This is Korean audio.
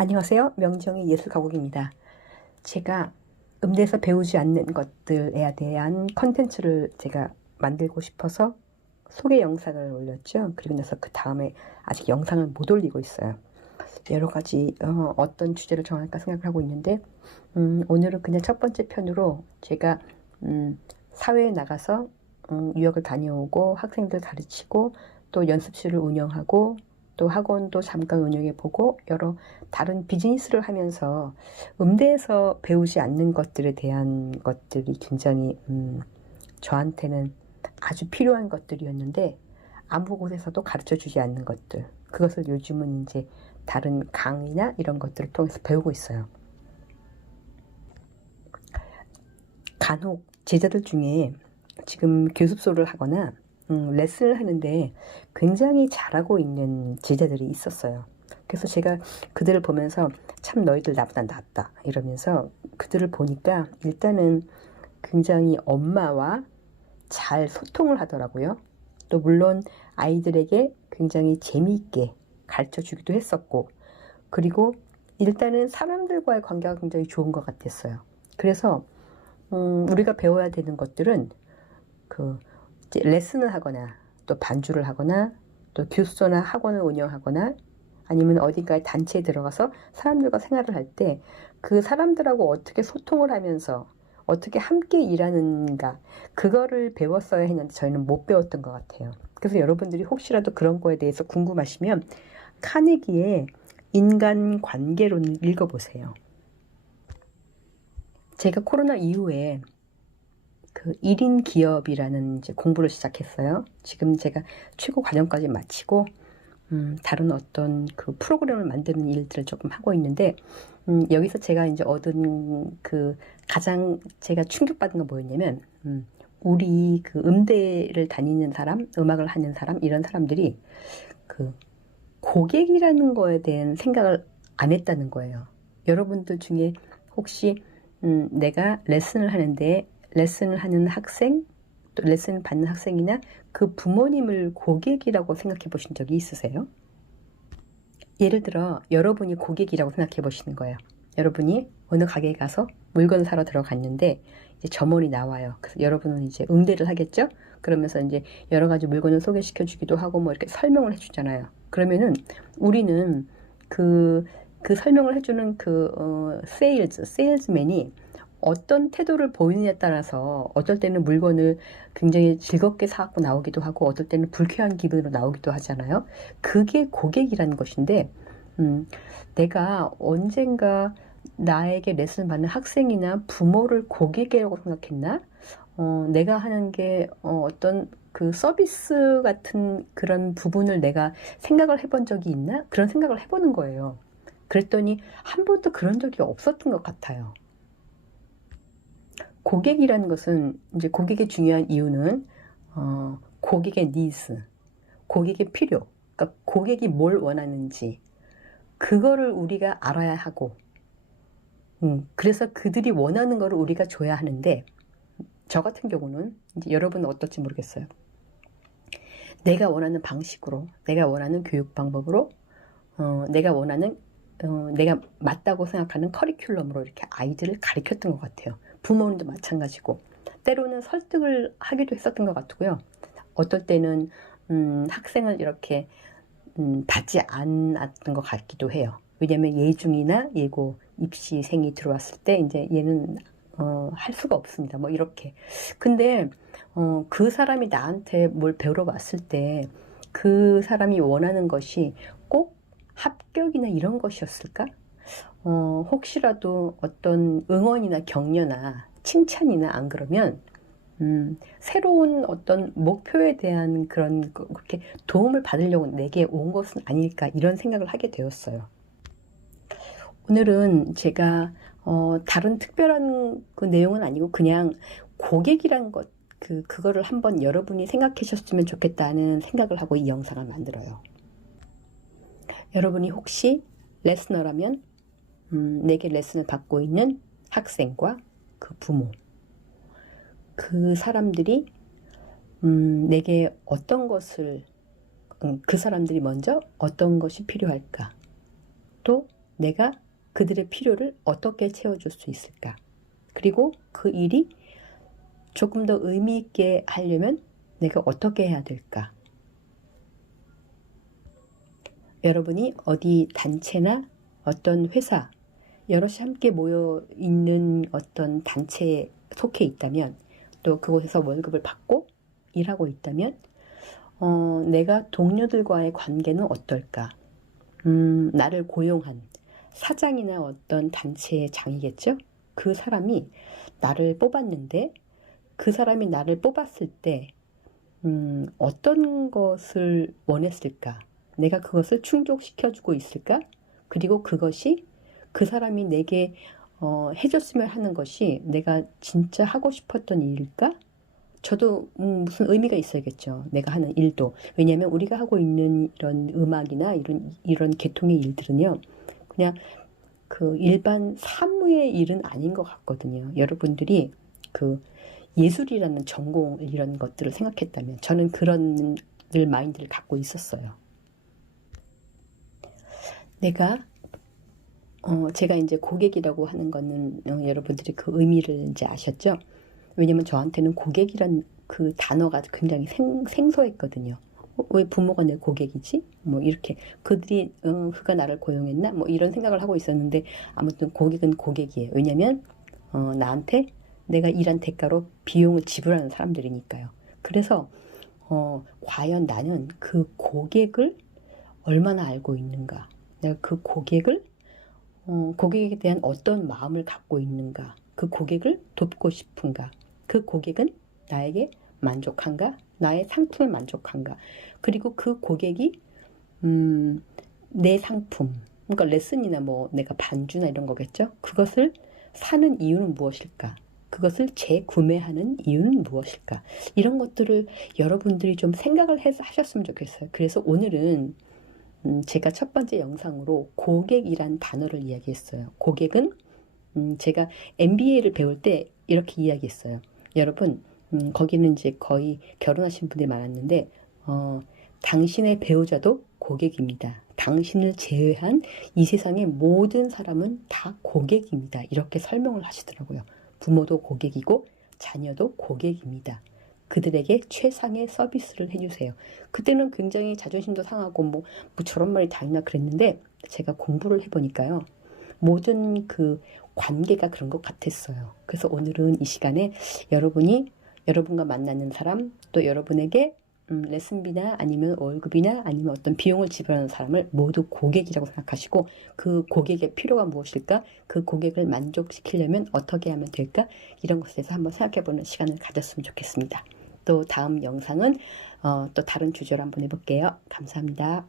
안녕하세요. 명정의 예술가곡입니다. 제가 음대에서 배우지 않는 것들에 대한 컨텐츠를 제가 만들고 싶어서 소개 영상을 올렸죠. 그리고 나서 그 다음에 아직 영상을 못 올리고 있어요. 여러 가지 어떤 주제를 정할까 생각을 하고 있는데 오늘은 그냥 첫 번째 편으로 제가 사회에 나가서 유학을 다녀오고 학생들 가르치고 또 연습실을 운영하고 또 학원도 잠깐 운영해보고 여러 다른 비즈니스를 하면서 음대에서 배우지 않는 것들에 대한 것들이 굉장히 저한테는 아주 필요한 것들이었는데 아무 곳에서도 가르쳐주지 않는 것들, 그것을 요즘은 이제 다른 강의나 이런 것들을 통해서 배우고 있어요. 간혹 제자들 중에 지금 교습소를 하거나 레슨을 하는데 굉장히 잘하고 있는 제자들이 있었어요. 그래서 제가 그들을 보면서 참 너희들 나보다 낫다 이러면서 그들을 보니까 일단은 굉장히 엄마와 잘 소통을 하더라고요. 또 물론 아이들에게 굉장히 재미있게 가르쳐 주기도 했었고, 그리고 일단은 사람들과의 관계가 굉장히 좋은 것 같았어요. 그래서 우리가 배워야 되는 것들은 이제 레슨을 하거나 또 반주를 하거나 또 교수소나 학원을 운영하거나 아니면 어딘가에 단체에 들어가서 사람들과 생활을 할 때 그 사람들하고 어떻게 소통을 하면서 어떻게 함께 일하는가, 그거를 배웠어야 했는데 저희는 못 배웠던 것 같아요. 그래서 여러분들이 혹시라도 그런 거에 대해서 궁금하시면 카네기의 인간관계론을 읽어보세요. 제가 코로나 이후에 그 1인 기업이라는 이제 공부를 시작했어요. 지금 제가 최고 과정까지 마치고 다른 어떤 그 프로그램을 만드는 일들을 조금 하고 있는데 여기서 제가 이제 얻은 그 가장 제가 충격받은 건 뭐였냐면 우리 그 음대를 다니는 사람, 음악을 하는 사람, 이런 사람들이 그 고객이라는 거에 대한 생각을 안 했다는 거예요. 여러분들 중에 혹시 내가 레슨을 하는데 레슨을 하는 학생, 또 레슨을 받는 학생이나 그 부모님을 고객이라고 생각해 보신 적이 있으세요? 예를 들어 여러분이 고객이라고 생각해 보시는 거예요. 여러분이 어느 가게에 가서 물건을 사러 들어갔는데 이제 점원이 나와요. 그래서 여러분은 이제 응대를 하겠죠? 그러면서 이제 여러 가지 물건을 소개시켜 주기도 하고 뭐 이렇게 설명을 해주잖아요. 그러면은 우리는 그 설명을 해주는 세일즈맨이 어떤 태도를 보이느냐에 따라서 어떨 때는 물건을 굉장히 즐겁게 사갖고 나오기도 하고 어떨 때는 불쾌한 기분으로 나오기도 하잖아요. 그게 고객이라는 것인데 내가 언젠가 나에게 레슨을 받는 학생이나 부모를 고객이라고 생각했나? 내가 하는 게 어떤 그 서비스 같은 그런 부분을 내가 생각을 해본 적이 있나? 그런 생각을 해보는 거예요. 그랬더니 한 번도 그런 적이 없었던 것 같아요. 고객이라는 것은 이제 고객의 중요한 이유는 고객의 니즈, 고객의 필요, 그러니까 고객이 뭘 원하는지 그거를 우리가 알아야 하고, 그래서 그들이 원하는 거를 우리가 줘야 하는데 저 같은 경우는 이제 여러분은 어떨지 모르겠어요. 내가 원하는 방식으로, 내가 원하는 교육 방법으로, 내가 원하는 내가 맞다고 생각하는 커리큘럼으로 이렇게 아이들을 가르쳤던 것 같아요. 부모님도 마찬가지고 때로는 설득을 하기도 했었던 것 같고요. 어떨 때는 학생을 이렇게 받지 않았던 것 같기도 해요. 왜냐하면 예중이나 예고 입시생이 들어왔을 때 이제 얘는 할 수가 없습니다. 뭐 이렇게. 근데 그 사람이 나한테 뭘 배우러 왔을 때 그 사람이 원하는 것이 꼭 합격이나 이런 것이었을까? 혹시라도 어떤 응원이나 격려나 칭찬이나 안 그러면 새로운 어떤 목표에 대한 그런 그렇게 도움을 받으려고 내게 온 것은 아닐까 이런 생각을 하게 되었어요. 오늘은 제가 다른 특별한 그 내용은 아니고 그냥 고객이란 것 그거를 한번 여러분이 생각하셨으면 좋겠다는 생각을 하고 이 영상을 만들어요. 여러분이 혹시 레스너라면 내게 레슨을 받고 있는 학생과 그 부모, 그 사람들이 내게 어떤 것을 그 사람들이 먼저 어떤 것이 필요할까, 또 내가 그들의 필요를 어떻게 채워줄 수 있을까? 그리고 그 일이 조금 더 의미 있게 하려면 내가 어떻게 해야 될까? 여러분이 어디 단체나 어떤 회사, 여럿이 함께 모여 있는 어떤 단체에 속해 있다면, 또 그곳에서 월급을 받고 일하고 있다면, 내가 동료들과의 관계는 어떨까? 나를 고용한 사장이나 어떤 단체의 장이겠죠? 그 사람이 나를 뽑았는데, 그 사람이 나를 뽑았을 때, 어떤 것을 원했을까? 내가 그것을 충족시켜주고 있을까? 그리고 그것이 그 사람이 내게 해줬으면 하는 것이 내가 진짜 하고 싶었던 일일까? 저도 무슨 의미가 있어야겠죠. 내가 하는 일도. 왜냐하면 우리가 하고 있는 이런 음악이나 이런 계통의 일들은요. 그냥 그 일반 사무의 일은 아닌 것 같거든요. 여러분들이 그 예술이라는 전공 이런 것들을 생각했다면 저는 그런 늘 마인드를 갖고 있었어요. 제가 이제 고객이라고 하는 거는 여러분들이 그 의미를 이제 아셨죠? 왜냐면 저한테는 고객이란 그 단어가 굉장히 생소했거든요. 왜 부모가 내 고객이지? 뭐 이렇게 그들이 그가 나를 고용했나? 뭐 이런 생각을 하고 있었는데 아무튼 고객은 고객이에요. 왜냐면 나한테 내가 일한 대가로 비용을 지불하는 사람들이니까요. 그래서 과연 나는 그 고객을 얼마나 알고 있는가? 내가 그 고객에 대한 어떤 마음을 갖고 있는가? 그 고객을 돕고 싶은가? 그 고객은 나에게 만족한가? 나의 상품에 만족한가? 그리고 그 고객이 내 상품, 그러니까 레슨이나 뭐 내가 반주나 이런 거겠죠? 그것을 사는 이유는 무엇일까? 그것을 재구매하는 이유는 무엇일까? 이런 것들을 여러분들이 좀 생각을 하셨으면 좋겠어요. 그래서 오늘은 제가 첫 번째 영상으로 고객이란 단어를 이야기했어요. 고객은 제가 MBA를 배울 때 이렇게 이야기했어요. 여러분, 거기는 이제 거의 결혼하신 분들이 많았는데 당신의 배우자도 고객입니다. 당신을 제외한 이 세상의 모든 사람은 다 고객입니다. 이렇게 설명을 하시더라고요. 부모도 고객이고 자녀도 고객입니다. 그들에게 최상의 서비스를 해주세요. 그때는 굉장히 자존심도 상하고 뭐 저런 말이 다 있나 그랬는데 제가 공부를 해보니까요. 모든 그 관계가 그런 것 같았어요. 그래서 오늘은 이 시간에 여러분과 만나는 사람, 또 여러분에게 레슨비나 아니면 월급이나 아니면 어떤 비용을 지불하는 사람을 모두 고객이라고 생각하시고 그 고객의 필요가 무엇일까? 그 고객을 만족시키려면 어떻게 하면 될까? 이런 것에 대해서 한번 생각해보는 시간을 가졌으면 좋겠습니다. 또 다음 영상은 또 다른 주제로 한번 해볼게요. 감사합니다.